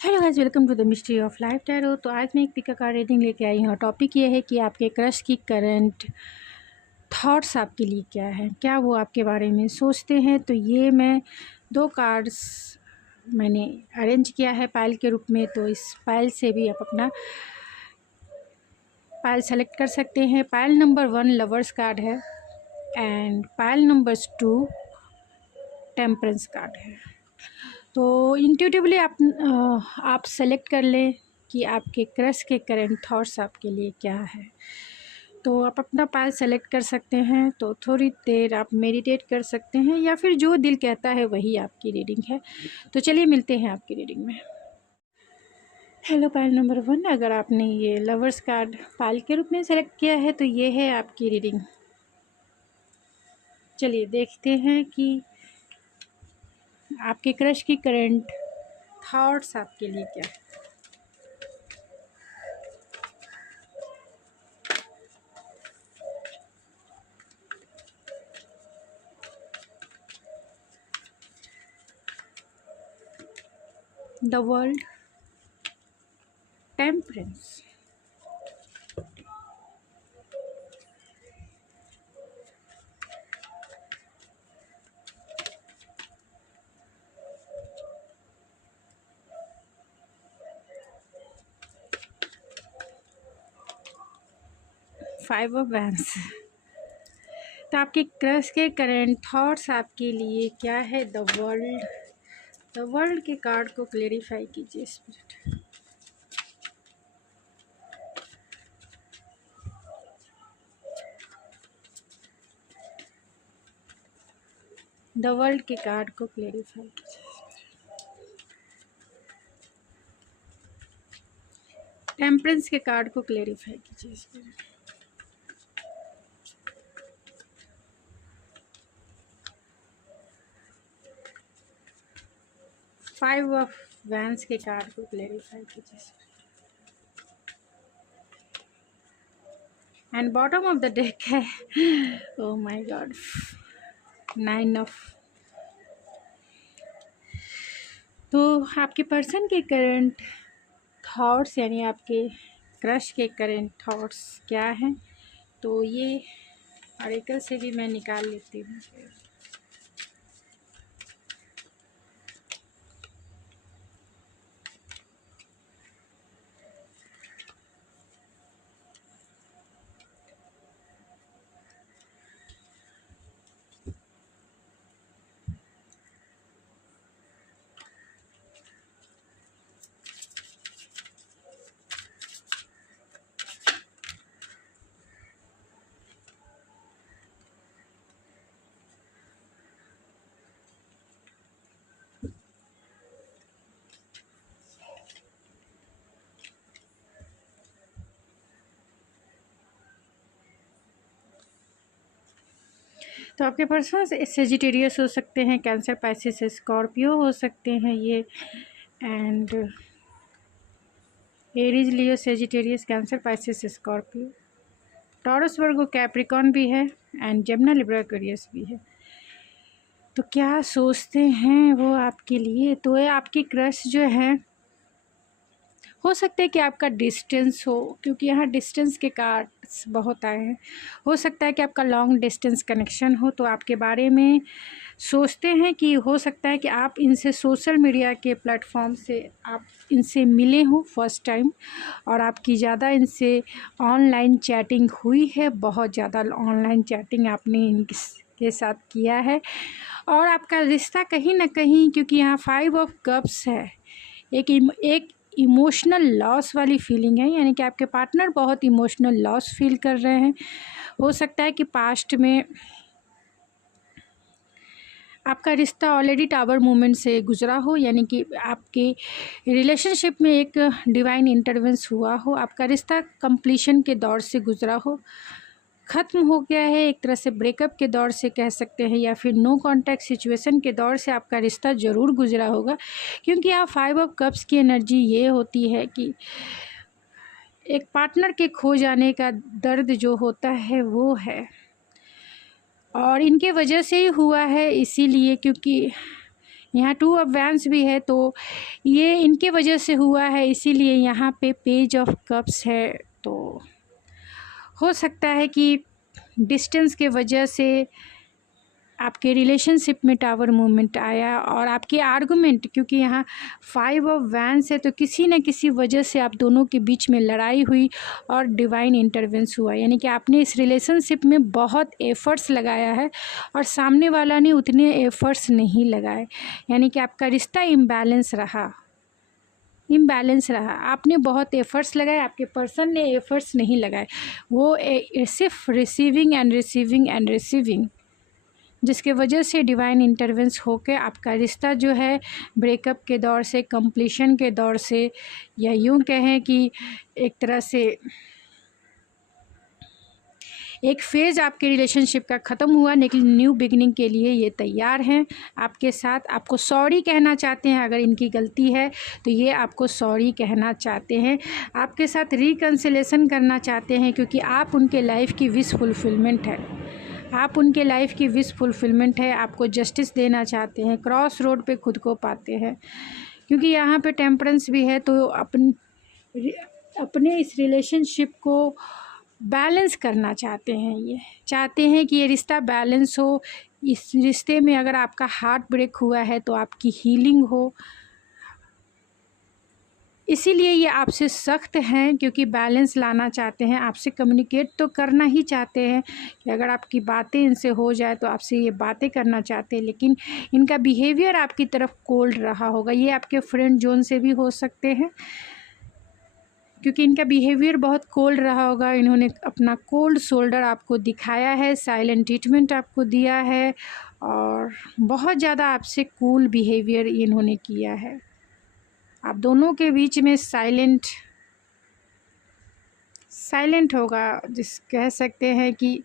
Hello guys, welcome to the mystery of life tarot. तो आज मैं एक पिक का रीडिंग लेके आई हूँ। टॉपिक ये है कि आपके क्रश की करंट थॉट्स आपके लिए क्या है, क्या वो आपके बारे में सोचते हैं। तो ये मैं 2 कार्ड्स मैंने अरेंज किया है पाइल के रूप में। तो इस पाइल से भी आप अपना पाइल सेलेक्ट कर सकते हैं। पाइल नंबर 1 लवर्स कार्ड है and pile number 2 temperance card है। तो इंट्यूटिवली आप सेलेक्ट कर लें कि आपके क्रश के करंट थॉट्स आपके लिए क्या है। तो आप अपना पाइल सेलेक्ट कर सकते हैं। तो थोड़ी देर आप मेडिटेट कर सकते हैं या फिर जो दिल कहता है वही आपकी रीडिंग है। तो चलिए मिलते हैं आपकी रीडिंग में। हेलो पाइल नंबर 1, अगर आपने ये लवर्स कार्ड पाइल के रूप में सेलेक्ट किया है तो ये है आपकी रीडिंग। चलिए देखते हैं कि आपके क्रश की करंट थॉट्स आपके लिए क्या है। The world, temperance, 5 of wands. तो आपके क्रश के करंट थॉट्स आपके लिए क्या है। द वर्ल्ड के कार्ड को क्लेरिफाई कीजिए स्पिरिट। द वर्ल्ड के कार्ड को क्लेरिफाई कीजिए। टेम्परेंस के कार्ड को क्लेरिफाई कीजिए स्पिरिट। फाइव ऑफ वैंड्स के कार्ड को क्लेरिफाई कीजिए and bottom of the deck है ओह माय गॉड 9 ऑफ। तो आपके पर्सन के करंट थॉट्स यानी आपके क्रश के करंट थॉट्स क्या हैं। तो ये ऑरेकल से भी मैं निकाल लेती हूँ। तो आपके पर्सन सेजिटेरियस हो सकते हैं, कैंसर, पाइसिस, स्कॉर्पियो हो सकते हैं ये, and Aries, Leo, Sagittarius, cancer, Pisces, Scorpio, Taurus, Virgo, Capricorn भी है एंड जेमिनी, लिब्रा, एक्वेरियस भी है। तो क्या सोचते हैं वो आपके लिए। तो ये आपकी क्रश जो है हो सकता है कि आपका डिस्टेंस हो, क्योंकि यहाँ डिस्टेंस के कार्ड्स बहुत आए हैं। हो सकता है कि आपका लॉन्ग डिस्टेंस कनेक्शन हो। तो आपके बारे में सोचते हैं कि हो सकता है कि आप इनसे सोशल मीडिया के प्लेटफॉर्म से आप इनसे मिले हों फर्स्ट टाइम, और आपकी ज़्यादा इनसे ऑनलाइन चैटिंग हुई है, बहुत ज़्यादा ऑनलाइन चैटिंग आपने इनके साथ किया है। और आपका रिश्ता कहीं ना कहीं, क्योंकि यहाँ 5 ऑफ कप्स है, एक इमोशनल लॉस वाली फीलिंग है, यानी कि आपके पार्टनर बहुत इमोशनल लॉस फील कर रहे हैं। हो सकता है कि पास्ट में आपका रिश्ता ऑलरेडी टावर मूवमेंट से गुजरा हो, यानी कि आपके रिलेशनशिप में एक डिवाइन इंटरवेंस हुआ हो, आपका रिश्ता कंप्लीशन के दौर से गुजरा हो, ख़त्म हो गया है, एक तरह से ब्रेकअप के दौर से कह सकते हैं, या फिर नो कांटेक्ट सिचुएशन के दौर से आपका रिश्ता ज़रूर गुजरा होगा। क्योंकि आप 5 ऑफ कप्स की एनर्जी ये होती है कि एक पार्टनर के खो जाने का दर्द जो होता है वो है, और इनके वजह से ही हुआ है, इसीलिए क्योंकि यहाँ 2 ऑफ वैंड्स भी है, तो ये इनके वजह से हुआ है, इसीलिए यहाँ पे पेज ऑफ कप्स है। तो हो सकता है कि डिस्टेंस के वजह से आपके रिलेशनशिप में टावर मूवमेंट आया, और आपके आर्गुमेंट, क्योंकि यहाँ 5 ऑफ वैंड्स है, तो किसी न किसी वजह से आप दोनों के बीच में लड़ाई हुई और डिवाइन इंटरवेंस हुआ। यानी कि आपने इस रिलेशनशिप में बहुत एफ़र्ट्स लगाया है और सामने वाला ने उतने एफ़र्ट्स नहीं लगाए, यानी कि आपका रिश्ता इम्बैलेंस रहा। आपने बहुत एफ़र्ट्स लगाए, आपके पर्सन ने एफ़र्ट्स नहीं लगाए, वो सिर्फ receiving end receiving end receiving, जिसके वजह से डिवाइन इंटरवेंस होकर आपका रिश्ता जो है ब्रेकअप के दौर से कंप्लीशन के दौर से, या यूँ कहें कि एक तरह से एक फ़ेज़ आपके रिलेशनशिप का ख़त्म हुआ, लेकिन न्यू बिगिनिंग के लिए ये तैयार हैं आपके साथ। आपको सॉरी कहना चाहते हैं, अगर इनकी गलती है तो ये आपको सॉरी कहना चाहते हैं, आपके साथ रिकन्सिलेशन करना चाहते हैं, क्योंकि आप उनके लाइफ की विश फुलफिलमेंट है। आपको जस्टिस देना चाहते हैं, क्रॉस रोड पे खुद को पाते हैं, क्योंकि यहाँ पे टेम्परेंस भी है। तो अपने इस रिलेशनशिप को बैलेंस करना चाहते हैं, ये चाहते हैं कि ये रिश्ता बैलेंस हो। इस रिश्ते में अगर आपका हार्ट ब्रेक हुआ है तो आपकी हीलिंग हो, इसीलिए ये आपसे सख्त हैं, क्योंकि बैलेंस लाना चाहते हैं। आपसे कम्युनिकेट तो करना ही चाहते हैं कि अगर आपकी बातें इनसे हो जाए तो आपसे ये बातें करना चाहते हैं, लेकिन इनका बिहेवियर आपकी तरफ कोल्ड रहा होगा। ये आपके फ्रेंड जोन से भी हो सकते हैं, क्योंकि इनका बिहेवियर बहुत कोल्ड रहा होगा। इन्होंने अपना कोल्ड शोल्डर आपको दिखाया है, साइलेंट ट्रीटमेंट आपको दिया है, और बहुत ज़्यादा आपसे कूल बिहेवियर इन्होंने किया है। आप दोनों के बीच में साइलेंट होगा, जिस कह सकते हैं कि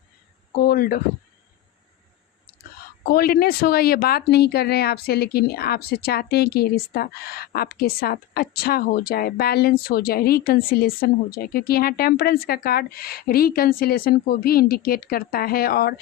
कोल्डनेस होगा। ये बात नहीं कर रहे हैं आपसे, लेकिन आपसे चाहते हैं कि ये रिश्ता आपके साथ अच्छा हो जाए, बैलेंस हो जाए, रिकन्सिलेशन हो जाए, क्योंकि यहाँ टेम्परेंस का कार्ड रिकन्सिलेशन को भी इंडिकेट करता है। और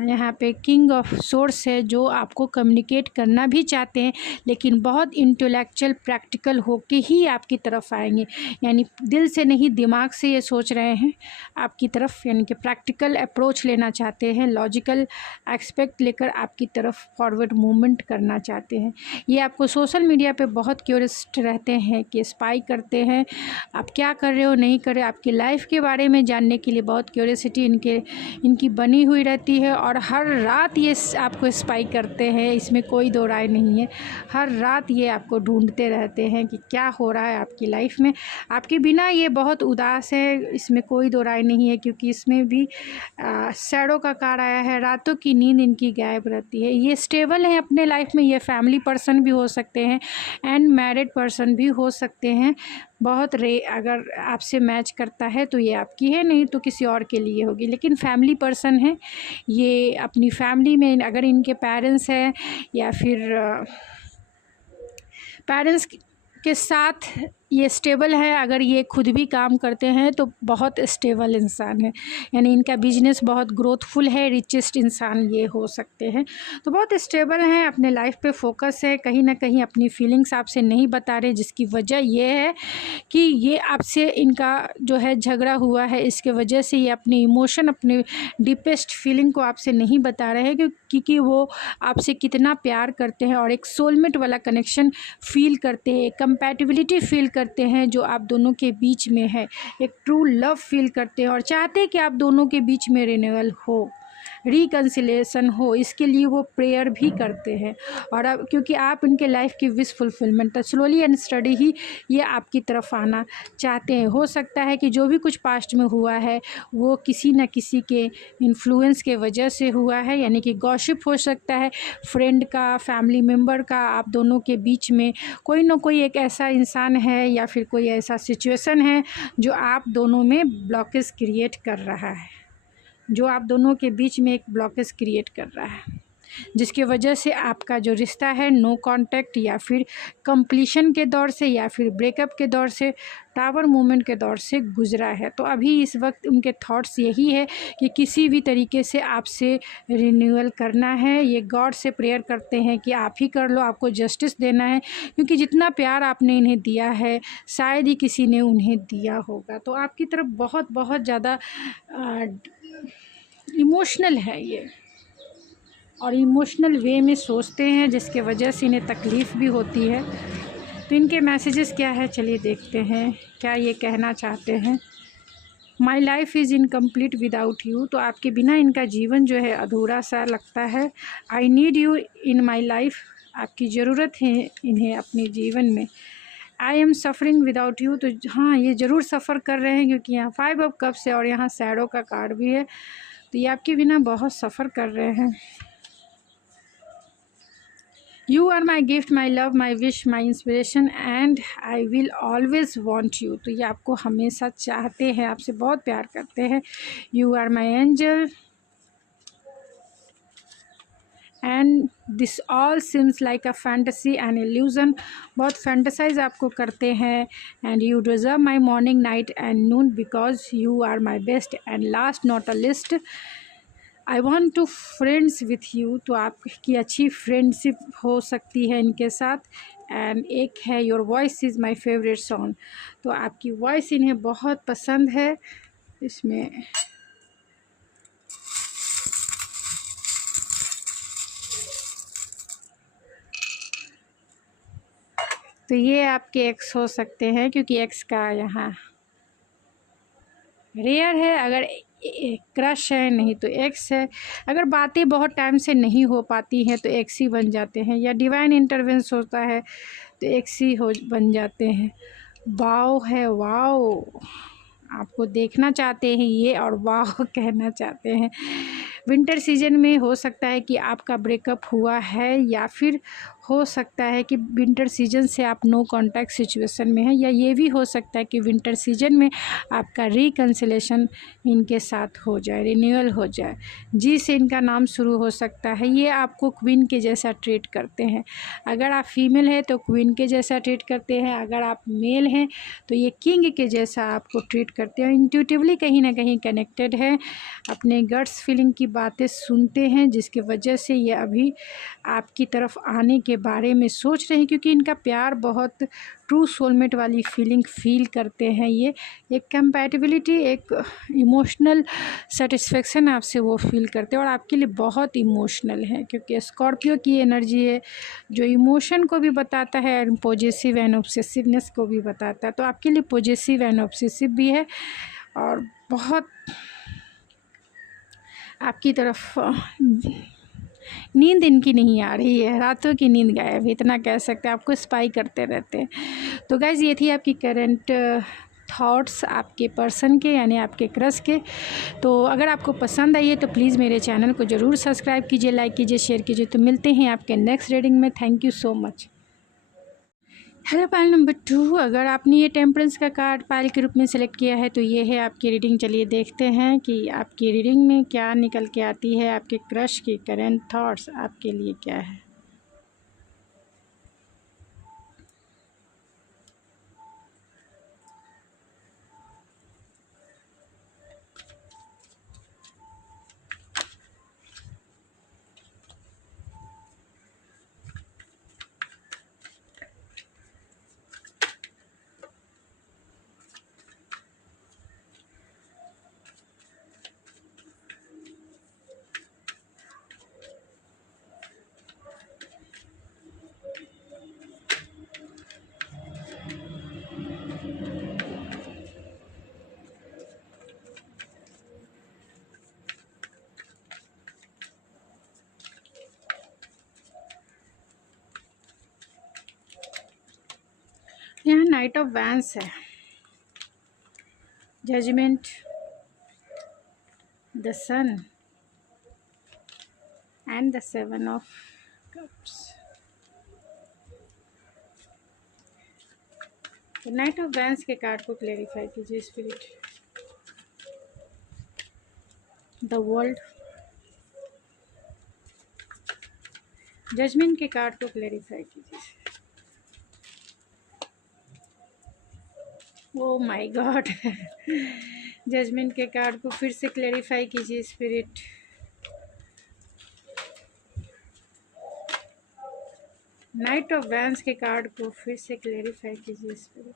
यहाँ पे किंग ऑफ सोर्स है, जो आपको कम्युनिकेट करना भी चाहते हैं, लेकिन बहुत इंटेलेक्चुअल प्रैक्टिकल होके ही आपकी तरफ आएंगे, यानी दिल से नहीं, दिमाग से ये सोच रहे हैं आपकी तरफ, यानी कि प्रैक्टिकल अप्रोच लेना चाहते हैं, लॉजिकल एक्सपेक्ट लेकर आपकी तरफ फॉरवर्ड मूवमेंट करना चाहते हैं। ये आपको सोशल मीडिया पे बहुत क्यूरियस रहते हैं, कि स्पाई करते हैं आप क्या कर रहे हो, नहीं कर रहे, आपकी लाइफ के बारे में जानने के लिए बहुत क्यूरियसिटी इनकी बनी हुई रहती है। और हर रात ये आपको स्पाई करते हैं, इसमें कोई दो राय नहीं है। हर रात ये आपको ढूंढते रहते हैं कि क्या हो रहा है आपकी लाइफ में। आपके बिना ये बहुत उदास है, इसमें कोई दो राय नहीं है, क्योंकि इसमें भी शैडो का कार्ड आया है। रातों की नींद इनकी गायब रहती है। ये स्टेबल है अपने लाइफ में। ये फैमिली पर्सन भी हो सकते हैं एंड मैरिड पर्सन भी हो सकते हैं। बहुत अगर आपसे मैच करता है तो ये आपकी है, नहीं तो किसी और के लिए होगी, लेकिन फैमिली पर्सन है। ये अपनी फैमिली में अगर इनके पेरेंट्स हैं या फिर पेरेंट्स के साथ ये स्टेबल है, अगर ये खुद भी काम करते हैं तो बहुत स्टेबल इंसान है, यानी इनका बिजनेस बहुत ग्रोथफुल है, रिचेस्ट इंसान ये हो सकते हैं। तो बहुत स्टेबल हैं, अपने लाइफ पे फोकस है, कहीं ना कहीं अपनी फीलिंग्स आपसे नहीं बता रहे, जिसकी वजह ये है कि ये आपसे इनका जो है झगड़ा हुआ है, इसके वजह से ये अपने इमोशन, अपने डीपेस्ट फीलिंग को आपसे नहीं बता रहे हैं, क्योंकि वो आपसे कितना प्यार करते हैं और एक सोलमेट वाला कनेक्शन फील करते हैं, कंपैटिबिलिटी फील करते हैं जो आप दोनों के बीच में है, एक ट्रू लव फील करते हैं और चाहते हैं कि आप दोनों के बीच में रिन्यूअल हो, रिकन्सिलेशन हो। इसके लिए वो प्रेयर भी करते हैं। और अब क्योंकि आप उनके लाइफ की wish fulfilment, slowly and steady ही ये आपकी तरफ आना चाहते हैं। हो सकता है कि जो भी कुछ पास्ट में हुआ है वो किसी न किसी के इन्फ्लुएंस के वजह से हुआ है, यानी कि गॉसिप हो सकता है, फ्रेंड का, फैमिली मेम्बर का, आप दोनों के बीच में कोई ना कोई एक ऐसा इंसान है या फिर कोई ऐसा सिचुएशन है जो आप दोनों में ब्लॉकेज क्रिएट कर रहा है, जो आप दोनों के बीच में एक ब्लॉकेज क्रिएट कर रहा है। जिसकी वजह से आपका जो रिश्ता है नो कांटेक्ट या फिर कंप्लीशन के दौर से या फिर ब्रेकअप के दौर से, टावर मूवमेंट के दौर से गुजरा है। तो अभी इस वक्त उनके थॉट्स यही है कि किसी भी तरीके से आपसे रिन्यूअल करना है। ये गॉड से प्रेयर करते हैं कि आप ही कर लो, आपको जस्टिस देना है, क्योंकि जितना प्यार आपने इन्हें दिया है शायद ही किसी ने उन्हें दिया होगा। तो आपकी तरफ बहुत बहुत ज़्यादा इमोशनल है ये, और इमोशनल वे में सोचते हैं, जिसके वजह से इन्हें तकलीफ़ भी होती है। तो इनके मैसेजेस क्या है, चलिए देखते हैं क्या ये कहना चाहते हैं। My life is incomplete without you. तो आपके बिना इनका जीवन जो है अधूरा सा लगता है। I need you in my life. आपकी ज़रूरत है इन्हें अपने जीवन में। I am suffering without you. तो हाँ, ये ज़रूर सफ़र कर रहे हैं, क्योंकि यहाँ 5 ऑफ कप्स है और यहाँ सैडो का कार्ड भी है। तो ये आपके बिना बहुत सफ़र कर रहे हैं। You are my gift, my love, my wish, my inspiration and I will always want you. तो ये आपको हमेशा चाहते हैं, आपसे बहुत प्यार करते हैं। You are my angel and this all seems like a fantasy and illusion. बहुत फैंटेसाइज आपको करते हैं। And you deserve my morning, night and noon because you are my best and last not a list. I want to friends with you. तो आपकी अच्छी friendship हो सकती है इनके साथ। एंड एक है your voice is my favourite song. तो आपकी वॉइस इन्हें बहुत पसंद है। इसमें तो ये आपके एक्स हो सकते हैं, क्योंकि एक्स का यहाँ रेयर है। अगर क्रश है, नहीं तो एक्स है। अगर बातें बहुत टाइम से नहीं हो पाती हैं तो एक्स ही बन जाते हैं, या डिवाइन इंटरवेंस होता है तो एक्स ही हो बन जाते हैं। वाओ है, वाओ आपको देखना चाहते हैं ये, और वाओ कहना चाहते हैं। विंटर सीजन में हो सकता है कि आपका ब्रेकअप हुआ है, या फिर हो सकता है कि विंटर सीजन से आप नो कांटेक्ट सिचुएशन में हैं, या ये भी हो सकता है कि विंटर सीजन में आपका रिकन्सिलेशन इनके साथ हो जाए, रिन्यूअल हो जाए। जी से इनका नाम शुरू हो सकता है। ये आपको क्वीन के जैसा ट्रीट करते हैं। अगर आप फीमेल हैं तो क्वीन के जैसा ट्रीट करते हैं, अगर आप मेल हैं तो ये किंग के जैसा आपको ट्रीट करते हैं। इंट्यूटिवली कहीं ना कहीं कनेक्टेड है, अपने गट्स फीलिंग की बातें सुनते हैं, जिसकी वजह से ये अभी आपकी तरफ आने के बारे में सोच रहे हैं, क्योंकि इनका प्यार बहुत ट्रू सोलमेट वाली फीलिंग फील करते हैं। ये एक कंपैटिबिलिटी, एक इमोशनल सेटिस्फेक्शन आपसे वो फील करते हैं, और आपके लिए बहुत इमोशनल है, क्योंकि स्कॉर्पियो की एनर्जी है जो इमोशन को भी बताता है एंड पॉजेसिव एंड ऑब्सेसिवनेस को भी बताता है। तो आपके लिए पॉजेसिव एंड ऑब्सेसिव भी है, और बहुत आपकी तरफ नींद इनकी नहीं आ रही है, रातों की नींद गायब है, इतना कह सकते हैं। आपको स्पाई करते रहते हैं। तो गाइज़ ये थी आपकी करंट थॉट्स आपके पर्सन के, यानी आपके क्रश के। तो अगर आपको पसंद आई है तो प्लीज़ मेरे चैनल को ज़रूर सब्सक्राइब कीजिए, लाइक कीजिए, शेयर कीजिए। तो मिलते हैं आपके नेक्स्ट रीडिंग में। Thank you so much. Hello pile number 2, अगर आपने ये टेम्परेंस का कार्ड पाइल के रूप में सेलेक्ट किया है तो ये है आपकी रीडिंग। चलिए देखते हैं कि आपकी रीडिंग में क्या निकल के आती है। आपके क्रश की करंट थॉट्स आपके लिए क्या है। यहाँ नाइट ऑफ वैंस है, judgement, the sun and the 7 of cups. तो नाइट ऑफ वैंस के कार्ड को क्लेरिफाई कीजिए स्पिरिट। द वर्ल्ड, जजमेंट के कार्ड को क्लैरिफाई कीजिए। ओ माय गॉड जजमेंट के कार्ड को फिर से क्लैरिफाई कीजिए स्पिरिट। नाइट ऑफ वैंड्स के कार्ड को फिर से क्लैरिफाई कीजिए स्पिरिट।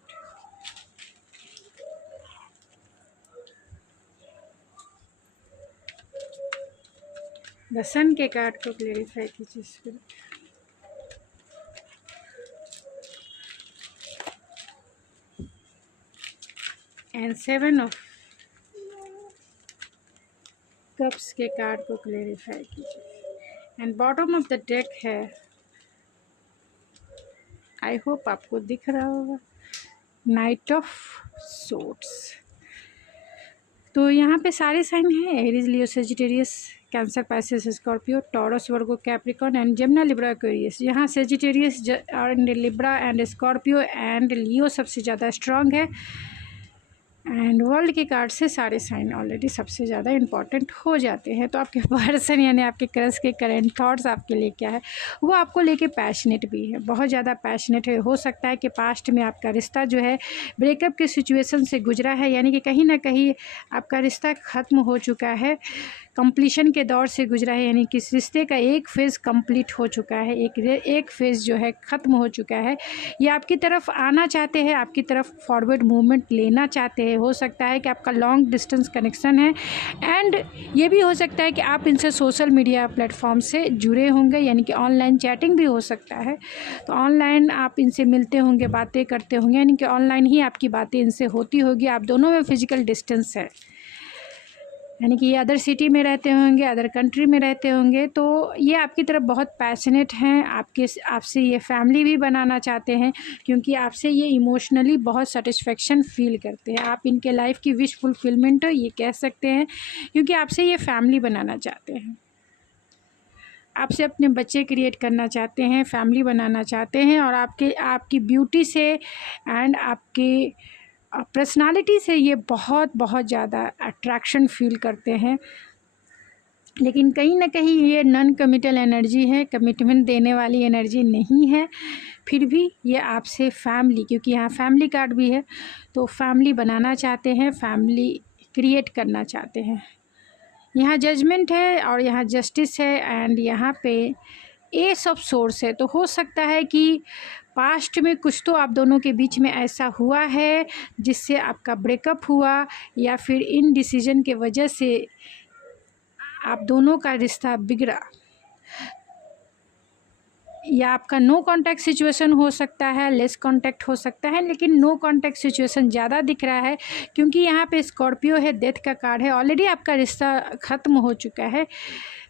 द सन के कार्ड को क्लैरिफाई कीजिए स्पिरिट। एंड 7 ऑफ कप्स के कार्ड को क्लैरिफाई कीजिए। And bottom of the deck है, आई होप आपको दिख रहा होगा, नाइट ऑफ सोर्ड्स। तो यहाँ पे सारे साइन हैं, Aries, Leo, Sagittarius, Cancer, Pisces, Scorpio, Taurus, Virgo, Capricorn and Gemini, Libra, Aquarius. यहाँ Sagittarius and Libra and Scorpio and Leo सबसे ज़्यादा स्ट्रांग है। एंड वर्ल्ड के कार्ड से सारे साइन ऑलरेडी सबसे ज़्यादा इम्पॉर्टेंट हो जाते हैं। तो आपके पर्सन यानी आपके क्रश के करेंट थॉट्स आपके लिए क्या है, वो आपको लेके पैशनेट भी है, बहुत ज़्यादा पैशनेट है। हो सकता है कि पास्ट में आपका रिश्ता जो है ब्रेकअप के सिचुएशन से गुजरा है, यानी कि कहीं ना कहीं आपका रिश्ता ख़त्म हो चुका है, कंप्लीशन के दौर से गुजरा है, यानी कि इस रिश्ते का एक फेज़ कंप्लीट हो चुका है, एक फेज़ जो है ख़त्म हो चुका है। ये आपकी तरफ आना चाहते हैं, आपकी तरफ फॉरवर्ड मूवमेंट लेना चाहते हैं। हो सकता है कि आपका लॉन्ग डिस्टेंस कनेक्शन है एंड ये भी हो सकता है कि आप इनसे सोशल मीडिया प्लेटफॉर्म से जुड़े होंगे, यानी कि ऑनलाइन चैटिंग भी हो सकता है। तो ऑनलाइन आप इनसे मिलते होंगे, बातें करते होंगे, यानी कि ऑनलाइन ही आपकी बातें इनसे होती होगी। आप दोनों में फिजिकल डिस्टेंस है, यानी कि ये अदर सिटी में रहते होंगे, अदर कंट्री में रहते होंगे। तो ये आपकी तरफ बहुत पैशनेट हैं, आपसे ये फैमिली भी बनाना चाहते हैं, क्योंकि आपसे ये इमोशनली बहुत सेटिस्फेक्शन फील करते हैं। आप इनके लाइफ की विश फुलफिलमेंट ये कह सकते हैं, क्योंकि आपसे ये फैमिली बनाना चाहते हैं, आपसे अपने बच्चे क्रिएट करना चाहते हैं, फैमिली बनाना चाहते हैं। और आपकी ब्यूटी से एंड आपके पर्सनालिटी से ये बहुत ज़्यादा अट्रैक्शन फील करते हैं। लेकिन कहीं ना कहीं ये नॉन कमिटल एनर्जी है, कमिटमेंट देने वाली एनर्जी नहीं है। फिर भी ये आपसे फैमिली, क्योंकि यहाँ फैमिली कार्ड भी है, तो फैमिली बनाना चाहते हैं, फैमिली क्रिएट करना चाहते हैं। यहाँ जजमेंट है और यहाँ जस्टिस है एंड यहाँ पे एस ऑफ सोर्स है। तो हो सकता है कि पास्ट में कुछ तो आप दोनों के बीच में ऐसा हुआ है जिससे आपका ब्रेकअप हुआ, या फिर इन डिसीजन के वजह से आप दोनों का रिश्ता बिगड़ा, या आपका नो कांटेक्ट सिचुएशन हो सकता है, लेस कांटेक्ट हो सकता है, लेकिन नो कांटेक्ट सिचुएशन ज़्यादा दिख रहा है, क्योंकि यहाँ पे स्कॉर्पियो है, डेथ का कार्ड है। ऑलरेडी आपका रिश्ता ख़त्म हो चुका है।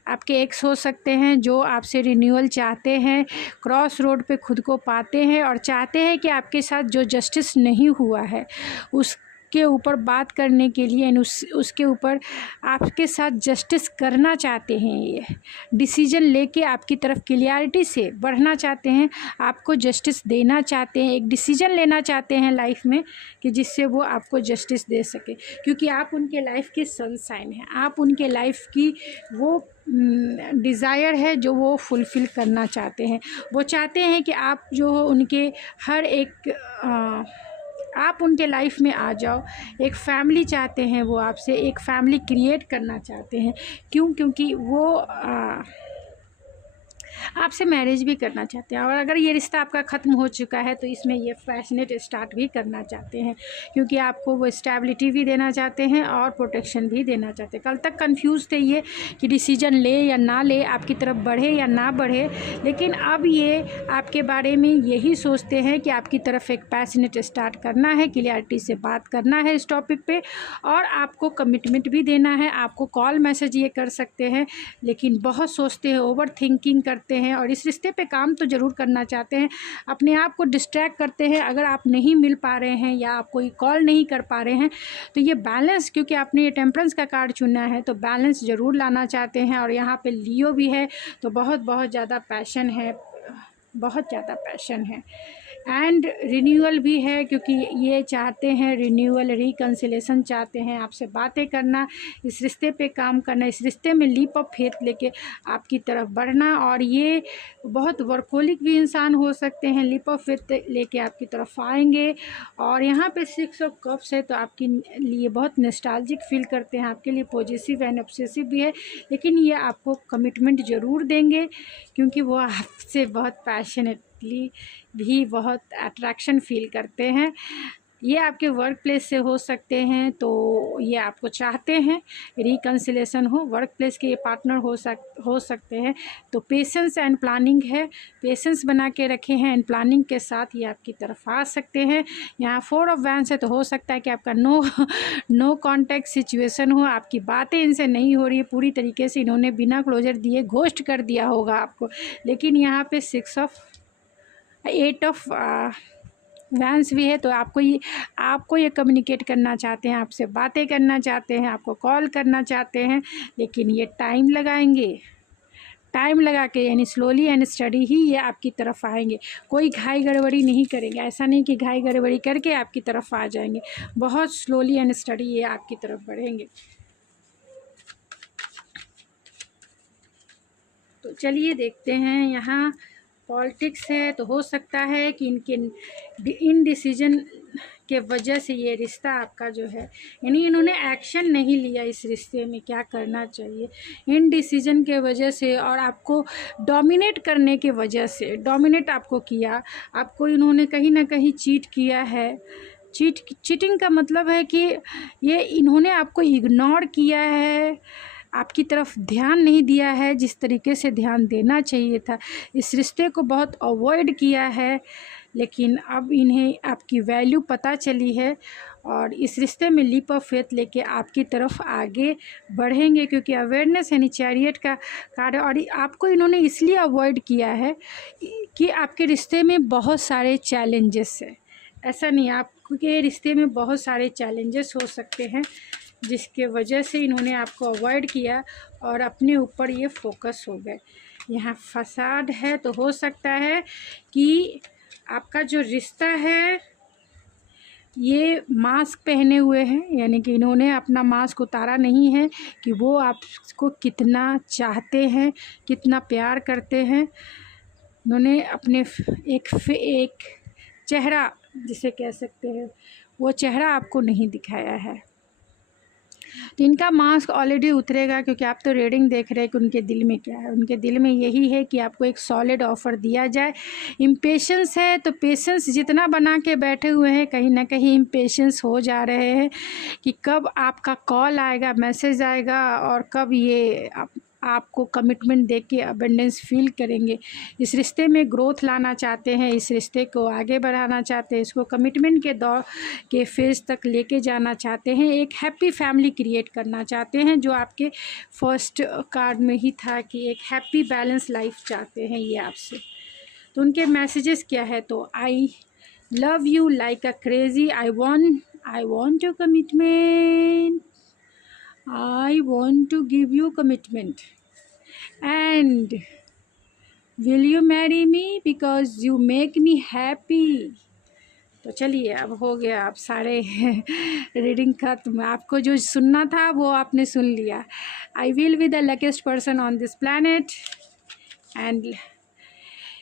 आपके एक्स हो सकते हैं जो आपसे रिन्यूअल चाहते हैं, क्रॉस रोड पे खुद को पाते हैं और चाहते हैं कि आपके साथ जो जस्टिस नहीं हुआ है उसके ऊपर बात करने के लिए, एंड उसके ऊपर आपके साथ जस्टिस करना चाहते हैं। ये डिसीजन लेके आपकी तरफ क्लियरिटी से बढ़ना चाहते हैं, आपको जस्टिस देना चाहते हैं, एक डिसीजन लेना चाहते हैं लाइफ में कि जिससे वो आपको जस्टिस दे सके, क्योंकि आप उनके लाइफ के सनशाइन हैं, आप उनके लाइफ की वो डिज़ायर है जो वो फुलफ़िल करना चाहते हैं। वो चाहते हैं कि आप जो हो उनके हर एक आप उनके लाइफ में आ जाओ। एक फैमिली चाहते हैं वो, आपसे एक फैमिली क्रिएट करना चाहते हैं। क्योंकि वो आपसे मैरिज भी करना चाहते हैं, और अगर ये रिश्ता आपका ख़त्म हो चुका है तो इसमें ये पैशनेट स्टार्ट भी करना चाहते हैं, क्योंकि आपको वो स्टेबिलिटी भी देना चाहते हैं और प्रोटेक्शन भी देना चाहते हैं। कल तक कंफ्यूज थे ये कि डिसीजन ले या ना ले, आपकी तरफ बढ़े या ना बढ़े, लेकिन अब ये आपके बारे में यही सोचते हैं कि आपकी तरफ एक पैशनेट स्टार्ट करना है, क्लियरिटी से बात करना है इस टॉपिक पे, और आपको कमिटमेंट भी देना है। आपको कॉल मैसेज ये कर सकते हैं, लेकिन बहुत सोचते हैं, ओवर थिंकिंग करते हैं, और इस रिश्ते पे काम तो ज़रूर करना चाहते हैं, अपने आप को डिस्ट्रैक्ट करते हैं। अगर आप नहीं मिल पा रहे हैं या आप कोई कॉल नहीं कर पा रहे हैं तो ये बैलेंस, क्योंकि आपने ये टेम्परेंस का कार्ड चुना है तो बैलेंस ज़रूर लाना चाहते हैं। और यहाँ पे लियो भी है, तो बहुत ज़्यादा पैशन है, बहुत ज़्यादा पैशन है। एंड रिन्यूअल भी है, क्योंकि ये चाहते हैं रिन्यूअल, रिकन्सिलेशन चाहते हैं, आपसे बातें करना, इस रिश्ते पे काम करना, इस रिश्ते में लीप ऑफ फेथ लेके आपकी तरफ बढ़ना। और ये बहुत वर्कोलिक भी इंसान हो सकते हैं, लीप ऑफ फेथ लेके आपकी तरफ आएंगे। और यहाँ पे 6 ऑफ कप्स है, तो आपके लिए बहुत नॉस्टैल्जिक फील करते हैं, आपके लिए पॉजिटिव एंड ऑब्सेसिव भी है, लेकिन ये आपको कमिटमेंट ज़रूर देंगे, क्योंकि वो आपसे बहुत पैशनेटली भी बहुत अट्रैक्शन फील करते हैं। ये आपके वर्क प्लेस से हो सकते हैं, तो ये आपको चाहते हैं रिकन्सिलेशन हो, वर्क प्लेस के ये पार्टनर हो सकते हैं। तो पेशेंस एंड प्लानिंग है, पेशेंस बना के रखे हैं एंड प्लानिंग के साथ ये आपकी तरफ आ सकते हैं। यहाँ 4 ऑफ वैंड्स है, तो हो सकता है कि आपका नो कॉन्टैक्ट सिचुएशन हो, आपकी बातें इनसे नहीं हो रही है पूरी तरीके से, इन्होंने बिना क्लोजर दिए घोस्ट कर दिया होगा आपको। लेकिन यहाँ पे 8 ऑफ वैंस भी है, तो आपको ये कम्युनिकेट करना चाहते हैं, आपसे बातें करना चाहते हैं, आपको कॉल करना चाहते हैं, लेकिन ये टाइम लगाएंगे, टाइम लगा के, यानी स्लोली एंड स्टडी ही ये आपकी तरफ आएंगे। कोई घाई गड़बड़ी नहीं करेंगे, ऐसा नहीं कि घाई गड़बड़ी करके आपकी तरफ आ जाएंगे, बहुत स्लोली एंड स्टडी ये आपकी तरफ बढ़ेंगे। तो चलिए देखते हैं, यहाँ पॉलिटिक्स है, तो हो सकता है कि इनके इनडिसीजन के वजह से ये रिश्ता आपका जो है, यानी इन्होंने एक्शन नहीं लिया इस रिश्ते में, क्या करना चाहिए, इनडिसीजन के वजह से और आपको डोमिनेट करने के वजह से, डोमिनेट आपको किया, आपको इन्होंने कहीं ना कहीं चीट किया है। चीटिंग का मतलब है कि ये इन्होंने आपको इग्नोर किया है, आपकी तरफ ध्यान नहीं दिया है जिस तरीके से ध्यान देना चाहिए था, इस रिश्ते को बहुत अवॉइड किया है। लेकिन अब इन्हें आपकी वैल्यू पता चली है और इस रिश्ते में लीप ऑफ फेथ लेके आपकी तरफ आगे बढ़ेंगे, क्योंकि अवेयरनेस यानी चैरियट का कार्ड। और आपको इन्होंने इसलिए अवॉइड किया है कि आपके रिश्ते में बहुत सारे चैलेंजेस है, ऐसा नहीं, आपके रिश्ते में बहुत सारे चैलेंजेस हो सकते हैं जिसके वजह से इन्होंने आपको अवॉइड किया और अपने ऊपर ये फोकस हो गए। यहाँ फसाद है, तो हो सकता है कि आपका जो रिश्ता है ये मास्क पहने हुए हैं, यानी कि इन्होंने अपना मास्क उतारा नहीं है कि वो आपको कितना चाहते हैं, कितना प्यार करते हैं। इन्होंने अपने एक चेहरा जिसे कह सकते हैं, वो चेहरा आपको नहीं दिखाया है। तो इनका मास्क ऑलरेडी उतरेगा, क्योंकि आप तो रीडिंग देख रहे हैं कि उनके दिल में क्या है। उनके दिल में यही है कि आपको एक सॉलिड ऑफ़र दिया जाए। इम्पेशेंस है, तो पेशेंस जितना बना के बैठे हुए हैं, कहीं ना कहीं इम्पेशेंस हो जा रहे हैं कि कब आपका कॉल आएगा, मैसेज आएगा और कब ये आपको कमिटमेंट दे के अबेंडेंस फील करेंगे। इस रिश्ते में ग्रोथ लाना चाहते हैं, इस रिश्ते को आगे बढ़ाना चाहते हैं, इसको कमिटमेंट के दौर के फेज़ तक लेके जाना चाहते हैं, एक हैप्पी फैमिली क्रिएट करना चाहते हैं, जो आपके फर्स्ट कार्ड में ही था कि एक हैप्पी बैलेंस लाइफ चाहते हैं ये आपसे। तो उनके मैसेजेस क्या है, तो I love you like a crazy, I want your commitment, I want to give you commitment, and will you marry me because you make me happy। तो चलिए, अब हो गया, आप सारे रीडिंग खत्म, आपको जो सुनना था वो आपने सुन लिया। I will be the luckiest person on this planet, and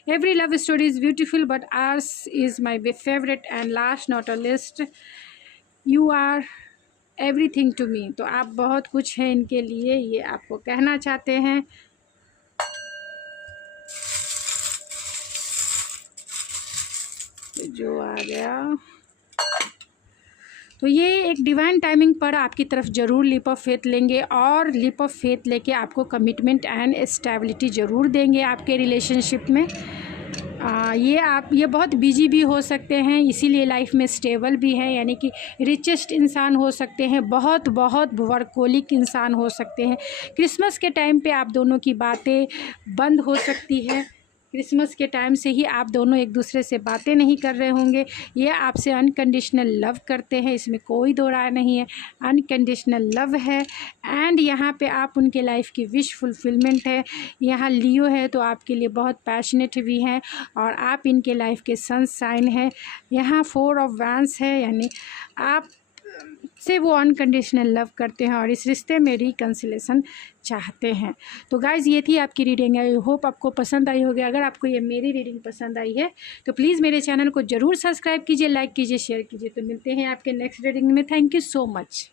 every love story is beautiful, but ours is my favorite and last not a least, you are everything to me. तो आप बहुत कुछ हैं इनके लिए, ये आपको कहना चाहते हैं। तो जो आ गया, तो ये एक डिवाइन टाइमिंग पर आपकी तरफ ज़रूर लीप ऑफ फेथ लेंगे और लीप ऑफ फेथ लेके आपको कमिटमेंट एंड स्टेबिलिटी ज़रूर देंगे आपके रिलेशनशिप में। ये बहुत बिजी भी हो सकते हैं, इसीलिए लाइफ में स्टेबल भी है, यानी कि रिचेस्ट इंसान हो सकते हैं, बहुत वर्कोलिक इंसान हो सकते हैं। क्रिसमस के टाइम पे आप दोनों की बातें बंद हो सकती है, क्रिसमस के टाइम से ही आप दोनों एक दूसरे से बातें नहीं कर रहे होंगे। ये आपसे अनकंडीशनल लव करते हैं, इसमें कोई दो राय नहीं है, अनकंडीशनल लव है। एंड यहाँ पे आप उनके लाइफ की विश फुलफिलमेंट है। यहाँ लियो है तो आपके लिए बहुत पैशनेट भी हैं और आप इनके लाइफ के सनशाइन है। यहाँ 4 ऑफ वैंड्स है, यानी आप से वो अनकंडीशनल लव करते हैं और इस रिश्ते में रिकन्सिलेशन चाहते हैं। तो गाइज़ ये थी आपकी रीडिंग। आई होप आपको पसंद आई होगी। अगर आपको ये मेरी रीडिंग पसंद आई है तो प्लीज़ मेरे चैनल को ज़रूर सब्सक्राइब कीजिए, लाइक कीजिए, शेयर कीजिए। तो मिलते हैं आपके नेक्स्ट रीडिंग में। Thank you so much.